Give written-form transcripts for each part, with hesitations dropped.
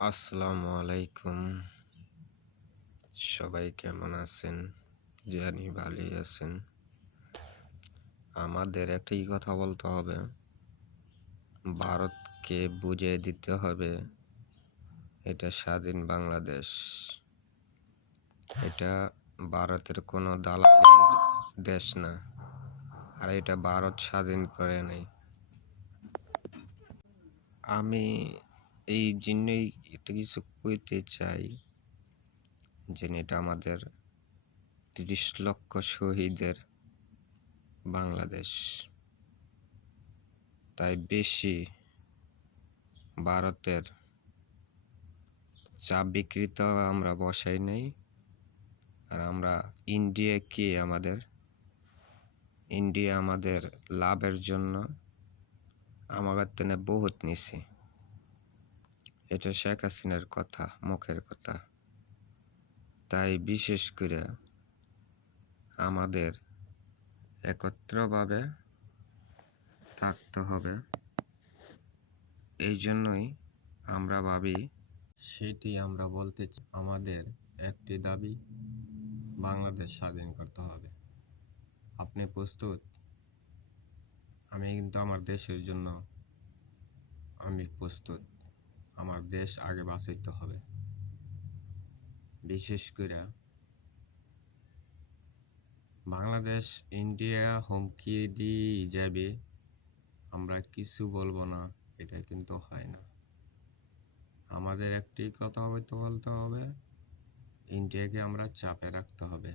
আসসালামু আলাইকুম। সবাই কেমন আছেন? জানি ভালোই আছেন। আমাদের একটাই কথা বলতে হবে, ভারতকে বুঝিয়ে দিতে হবে এটা স্বাধীন বাংলাদেশ। এটা ভারতের কোনো দালালির দেশ না, আর এটা ভারত স্বাধীন করে নাই। আমি এই জন্যই এটা কিছু কইতে চাই যে এটা আমাদের ৩০ লক্ষ শহীদের বাংলাদেশ। তাই বেশি ভারতের চাপ বিক্রিত আমরা বসাই নাই। আর আমরা ইন্ডিয়া আমাদের লাভের জন্য আমাদের তেনে বহুত নিছি। এটা শেখ হাসিনার কথা, মুখের কথা। তাই বিশেষ করে আমাদের একত্রভাবে থাকতে হবে। এই জন্যই আমরা ভাবি, সেটি আমরা বলতে চাই, আমাদের একটি দাবি, বাংলাদেশ স্বাধীন করতে হবে। আপনি প্রস্তুত? আমি কিন্তু আমার দেশের জন্য আমি প্রস্তুত। আমার দেশ আগে বাঁচাইতে হবে। বিশেষ করে বাংলাদেশ ইন্ডিয়া হুমকি দিয়ে যাবে, আমরা কিছু বলবো না, এটা কিন্তু হয় না। আমাদের একটি কথা বলতে হবে, ইন্ডিয়াকে আমরা চাপে রাখতে হবে।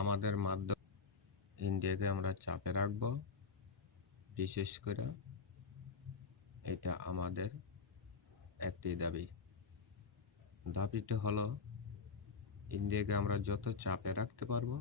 আমাদের মাধ্যমে ইন্ডিয়াকে আমরা চাপে রাখবো। বিশেষ করে এটা আমাদের একটি দাবিটা হলো, ইন্ডিয়াকে আমরা যত চাপে রাখতে পারবো,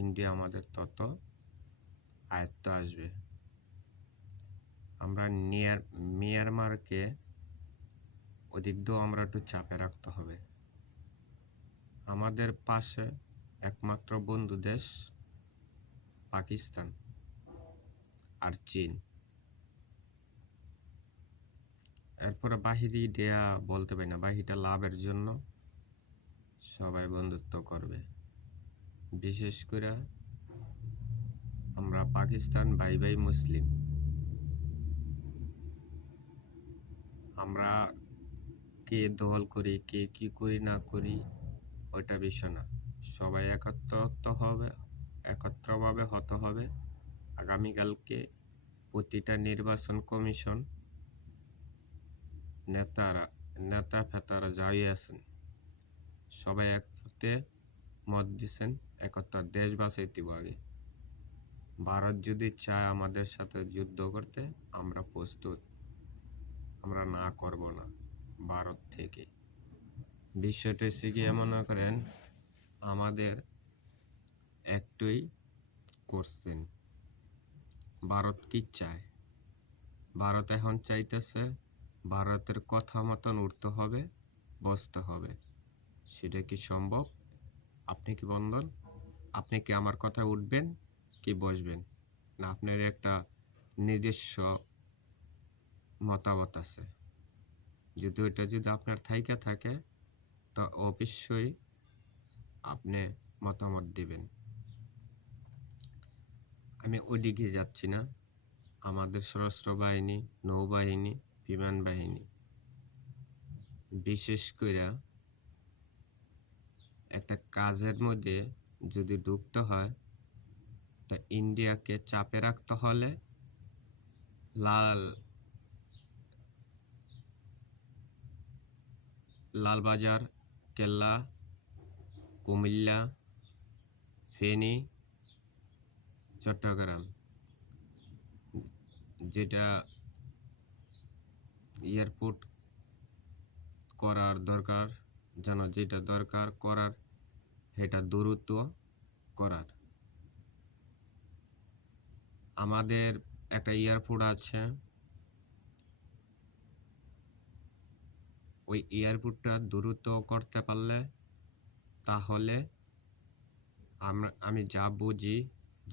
ইন্ডিয়া আমাদের তত আয়ত্ত আসবে। আমরা মিয়ানমারকে অধিকও আমরা একটু চাপে রাখতে হবে। আমাদের পাশে একমাত্র বন্ধু দেশ পাকিস্তান আর চীন। এরপরে বাহিরি দেয়া বলতে পারি না, বাহিরটা লাভের জন্য সবাই বন্ধুত্ব করবে। বিশেষ করে আমরা পাকিস্তান ভাই ভাই মুসলিম, আমরা কে দল করি, কে কি করি না করি ওইটা বিষয় না। সবাই একত্রভাবে হতে হবে। আগামীকালকে প্রতিটা নির্বাচন কমিশন নেতা ফেতারা যাই আছেন, সবাই একসাথে মত দিচ্ছেন, একত্র দেশ বাঁচাইতে আগে। ভারত যদি চায় আমাদের সাথে যুদ্ধ করতে, আমরা প্রস্তুত। আমরা না করব না ভারত থেকে। বিষয়টা হচ্ছে কি, মনে করেন আমাদের একটাই কোশ্চেন, ভারত কি চায়? ভারত এখন চাইতেছে ভারতের কথা মতন উঠতে হবে, বসতে হবে। সেটা কি সম্ভব? আপনি কি বন্ধন? আপনি কি আমার কথা উঠবেন কি বসবেন? না আপনার একটা নিজস্ব মতামত আছে? যদি আপনার থাইকা থাকে, তো অবশ্যই আপনি মতামত দিবেন। আমি ওদিকে যাচ্ছি না। আমাদের সশস্ত্র বাহিনী, নৌবাহিনী, বিমান বাহিনী, বিশেষ করে একটা কাজের মধ্যে যদি ঢুকতে হয়, তো ইন্ডিয়াকে চাপে রাখতে হলে লালবাজার কেল্লা, কুমিল্লা, ফেনী, চট্টগ্রাম, যেটা এয়ারপোর্ট করার দরকার, যেটা দরকার করার, সেটা দ্রুত করার। আমাদের একটা এয়ারপোর্ট আছে, ওই এয়ারপোর্টটা দ্রুত করতে পারলে, তাহলে আমি যা বুঝি,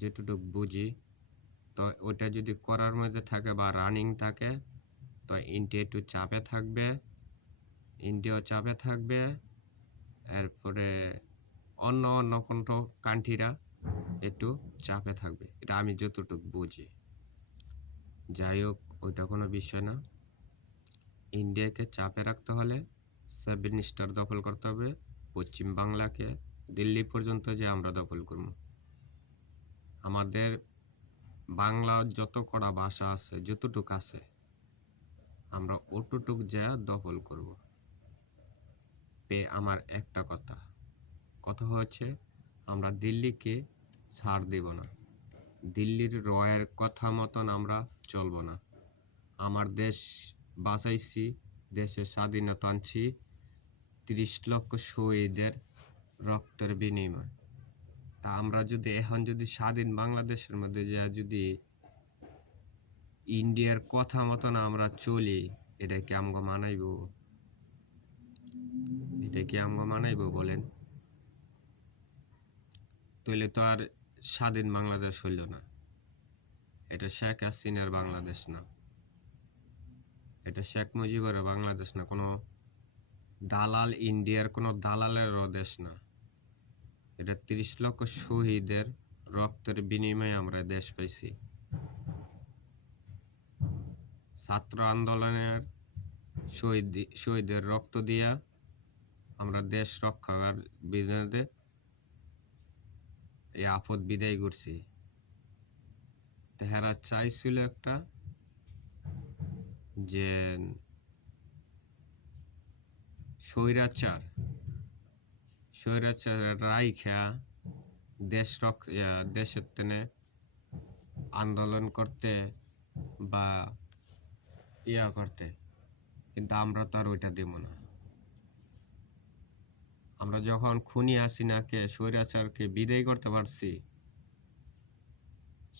যেটুকু বুঝি, তো ওইটা যদি করার মধ্যে থাকে বা রানিং থাকে, তো তো ইন্ডিয়া একটু চাপে থাকবে, ইন্ডিয়াও চাপে থাকবে, এরপরে অন্য অন্য কোনো কান্ট্রিরা একটু চাপে থাকবে, এটা আমি যতটুকু বুঝি। যাই হোক, ওইটা কোনো বিষয় না। ইন্ডিয়াকে চাপে রাখতে হলে 7 স্টার দখল করতে হবে, পশ্চিম বাংলাকে দিল্লি পর্যন্ত যে আমরা দখল করব। আমাদের বাংলা যত কটা ভাষা আছে, যতটুক আছে, আমরা অতটুক যা দখল করব। আমার একটা কথা হচ্ছে, আমরা দিল্লিকে ছাড় দেব না, দিল্লির রয়ের কথা মতন আমরা চলব না। আমার দেশ বাঁচাইছি, দেশের স্বাধীনতা আনছি 30 লক্ষ শহীদের রক্তের বিনিময়। তা আমরা যদি এখন যদি স্বাধীন বাংলাদেশের মধ্যে যা যদি ইন্ডিয়ার কথা মতন আমরা চলি, এটা কি আমগো মানাইব? এটা কি আমগো মানাইব বলেন? তাহলে তো আর স্বাধীন বাংলাদেশ হইল না। এটা শেখ হাসিনার বাংলাদেশ না, এটা শেখ মুজিবের বাংলাদেশ না, কোনো দালাল, ইন্ডিয়ার কোনো দালালেরও দেশ না। এটা 30 লক্ষ শহীদের রক্তের বিনিময়ে আমরা দেশ পাইছি। ছাত্র আন্দোলনের শহীদের রক্ত দিয়া আমরা দেশ রক্ষার বিরুদ্ধে এই আপদ বিদায় করছি। হেরা চাইছিল একটা যে স্বৈরাচার রাইখা দেশের তেনে আন্দোলন করতে বা করতে, কিন্তু আমরা তো আর ওইটা দেব না। আমরা যখন খুনি হাসিনাকে, স্বৈরাচারকে বিদায় করতে পারছি,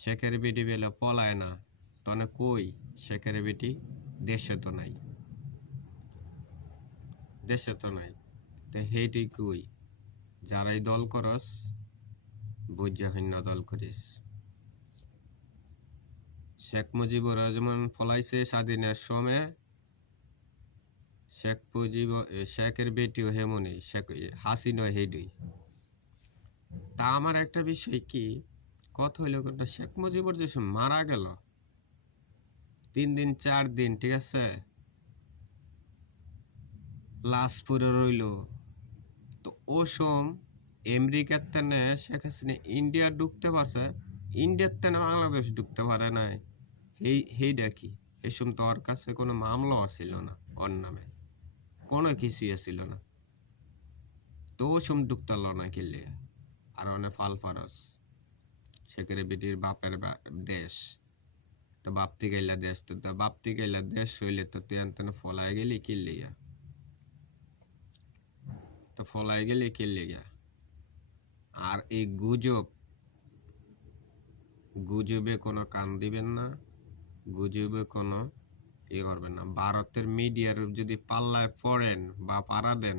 শেখের বেটি বেলা পলায় না, তনে কই শেখের বেটি দেশে তো নাই, দেশে তো নাই। তো হেইটি কই, যারাই দল করস বুঝা হইনা দল করিস। শেখ মুজিবুর যেমন ফলাইছে স্বাধীনের সময়, শেখের বেটিও হেমনই, শেখ হাসিনা হেডুই। তা আমার একটা বিষয় কি কথা হইল, শেখ মুজিবুর যে মারা গেল 3 দিন 4 দিন, ঠিক আছে, লাশ পরে রইল, তো ও সোম আমেরিকার তেনে শেখ হাসিনা ইন্ডিয়া ঢুকতে পারছে, ইন্ডিয়ার তেনে বাংলাদেশ ঢুকতে পারে নাই। হেইডা কি? এসম তো ওর কাছে কোনো মামলাও ছিল না, ওর নামে কোনো কিছুই ছিল না, তো ওসম ঢুকতে না কিনলে। আর অনেক ফাল ফারস শেখের বেটির বাপের দেশ, তো বাপতি গাইলা দেশ, তো বাপতি গাইলা দেশ হইলে তো তেন তেন ফলায় গেলি কিনলে, তো ফলায় গেলি কিনলে। আর এই গুজবে কোনো কান দিবেন না, গুজবে কোনো করবেন না। ভারতের মিডিয়ার যদি পাল্লায় পড়েন বা পাড়া দেন,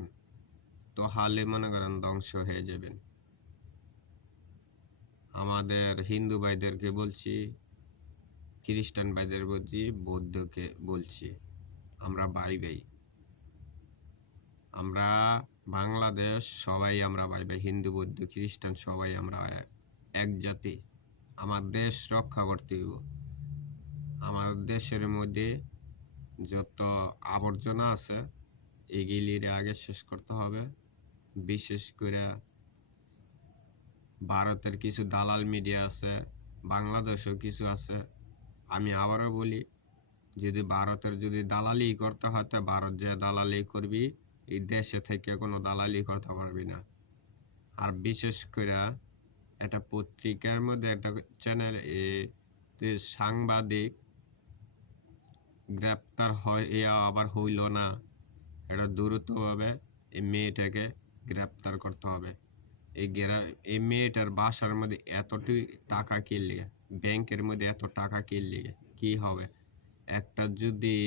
তো হালে মনে করেন ধ্বংস হয়ে যাবেন। আমাদের হিন্দু ভাইদেরকে বলছি, খ্রিস্টান ভাইদের বলছি, বৌদ্ধকে বলছি, আমরা ভাই ভাই, আমরা বাংলাদেশ সবাই আমরা ভাই ভাই, হিন্দু বৌদ্ধ খ্রিস্টান সবাই আমরা এক জাতি। আমার দেশ রক্ষা করতে হইব। আমার দেশের মধ্যে যত আবর্জনা আছে এগুলির আগে শেষ করতে হবে। বিশেষ করে ভারতের কিছু দালাল মিডিয়া আছে, বাংলাদেশেও কিছু আছে। আমি আবারও বলি, যদি ভারতের যদি দালালি করতে হয়, তো ভারত যে দালালি করবি, এই দেশে থেকে কোনো দালালি করতে পারবি না। আর বিশেষ করে একটা পত্রিকার মধ্যে একটা চ্যানেল সাংবাদিক গ্রেপ্তার হয়, আবার হইল না, এটা দ্রুতভাবে এই মেয়েটাকে গ্রেপ্তার করতে হবে। এই মেয়েটার বাসার মধ্যে এতটি টাকা কিনলে, ব্যাংকের মধ্যে এত টাকা কিনলে কি হবে? একটা যদি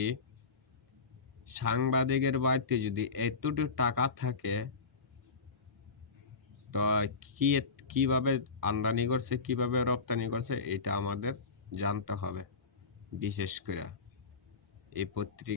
সাংবাদিকের বাড়িতে যদি এতটুকু টাকা থাকে, তো কিভাবে আমদানি করছে, কিভাবে রপ্তানি করছে, এটা আমাদের জানতে হবে। বিশেষ করে এই পত্রিকা